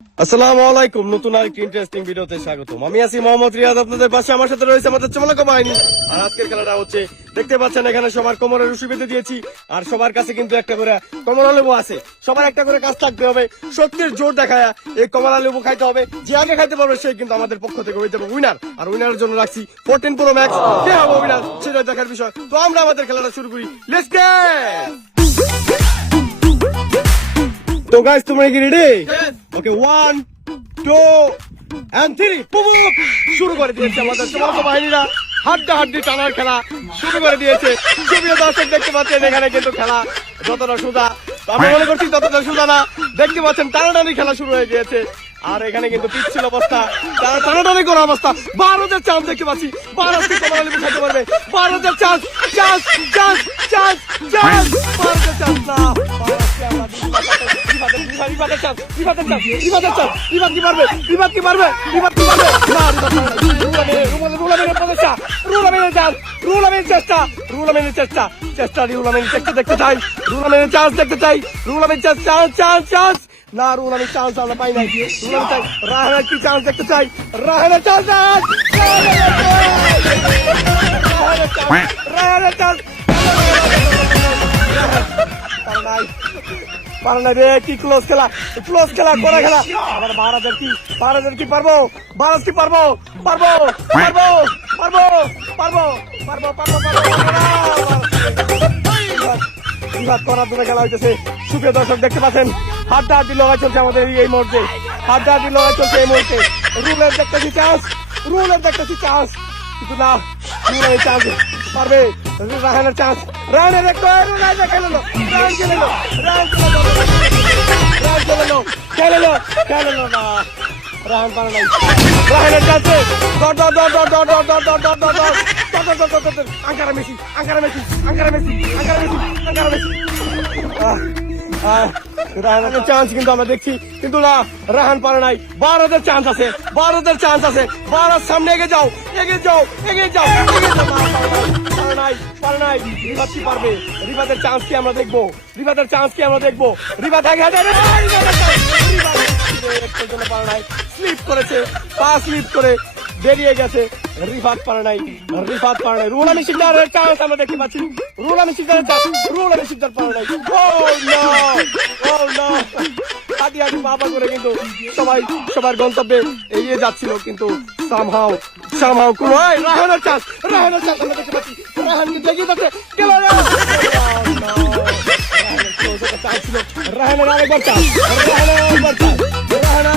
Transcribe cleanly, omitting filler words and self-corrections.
আসসালামু আলাইকুম, নতুন আরেকটি ইন্টারেস্টিং ভিডিওতে স্বাগতম। আমি আছি মোহাম্মদ রিয়াদ, আপনাদের পাশে আমার সাথে রয়েছে আমাদের চমলাকা বাহিনী। আর আজকের খেলাটা হচ্ছে, দেখতে পাচ্ছেন এখানে সবার কোমরে রশি বেঁধে দিয়েছি, আর সবার কাছে কিন্তু একটা করে কমলা লেবু আছে। সবার একটা করে কাজ থাকতে হবে, শক্তির জোর দেখায় এই কমলা লেবু খাইতে হবে। যে আগে খাইতে পারবে সেই কিন্তু আমাদের পক্ষ থেকে হয়ে যাবে উইনার। আর উইনারের জন্য রাখছি 14 Pro Max। কে হবে উইনার সেটা দেখার বিষয়। তো আমরা আমাদের খেলাটা শুরু করি, লেটস গেট। তো গাইস, তোমরা কি রেডি? ওকে, 1 2 and 3 শুরু করে দিয়েছে আমাদের চমলাকা বাহিনীরা। হাড্ডাহাড্ডি টানার খেলা শুরু করে দিয়েছে। প্রিয় দর্শক, দেখতে পাচ্ছেন এখানে কিন্তু খেলা যতটা সোজা, আমি মনে করছি ততটা সোজা না। দেখতে পাচ্ছেন টানাটানি খেলা শুরু হয়ে গিয়েছে। আর এখানে কিন্তু পিচ্ছিল অবস্থা, টানাটানি করা অবস্থা। 12দের চান্স দেখতে পাচ্ছি, 12 কমলা লেবু খাইতে পারবে। 12দের chance, chance chance chance chance 12দের চান্স না। দেখতে চাই রুলামের চান্স, দেখতে চাই রুলামের চান্স, চান্স চান্স না, রুলামের চান্স আমরা পাই নাই। রুলামের চাই, রাহানের কি চান্স দেখতে চাই, রাহানের চান্স, রাহানের চান্স পারে না রে। কি ক্লোজ খেলা, ক্লোজ খেলা, করা খেলা। আবার 12,000 কি, 12,000 কি পারবো, 12 কি পারবো, পারবো পারবো পারবো পারবো পারবো পারবো বিভাগ করার জন্য খেলা হইতেছে। সুপ্রিয় দর্শক, দেখতে পাচ্ছেন হাড্ডাহাড্ডি লড়াই চলছে আমাদের এই মুহূর্তে, হাড্ডাহাড্ডি লড়াই চলছে এই মুহূর্তে। রুলের দেখতেছি চান্স, রুলের দেখতেছি চান্স, কিন্তু না, রুলের চান্স পারবে। রাহানের চান্স, রাহানের খেলেলো না, রাহান পারে নাই। রাহানের চান্সে আঙ্কারা মেসি, আঙ্কারা মেসি, আঙ্কারা মেসি, আঙ্কারা মেসি, আঙ্কারা মেসি। রাহানের চান্স কিন্তু আমরা দেখছি, কিন্তু না, রাহান পারে নাই। 12দের চান্স আছে, 12দের চান্স আছে। 12 সামনে এগিয়ে যাও, এগিয়ে যাও, এগিয়ে যাও, এগিয়ে যাও। পারে নাই, পারে নাই। রিভাত কি পারবে? রিভাতের চান্স কি আমরা দেখবো? রিভাতের চান্স কি আমরা দেখবো? রিভাত আগে পারে নাই, স্লিপ করেছে, পা স্লিপ করে বেরিয়ে গেছে। রিফাত পারে নাই, রিফাত পারে নাই। রুল আমি শিকদারের চান্স আমরা দেখতে পাচ্ছি, রুল আমি শিকদারের চান্স, রুল আমি শিকদার পারে নাই। হাঁটি হাঁটি বাবা করে কিন্তু সবাই সবার গন্তব্যে এগিয়ে যাচ্ছিল, কিন্তু সামহাও কোন রাহানের চান্স, রাহানের চান্স আমরা দেখতে পাচ্ছি। রাহান কিন্তু এগিয়ে যাচ্ছে, রাহানের আরেকবার চান্স, রাহানের আরেকবার চান্স, রাহানের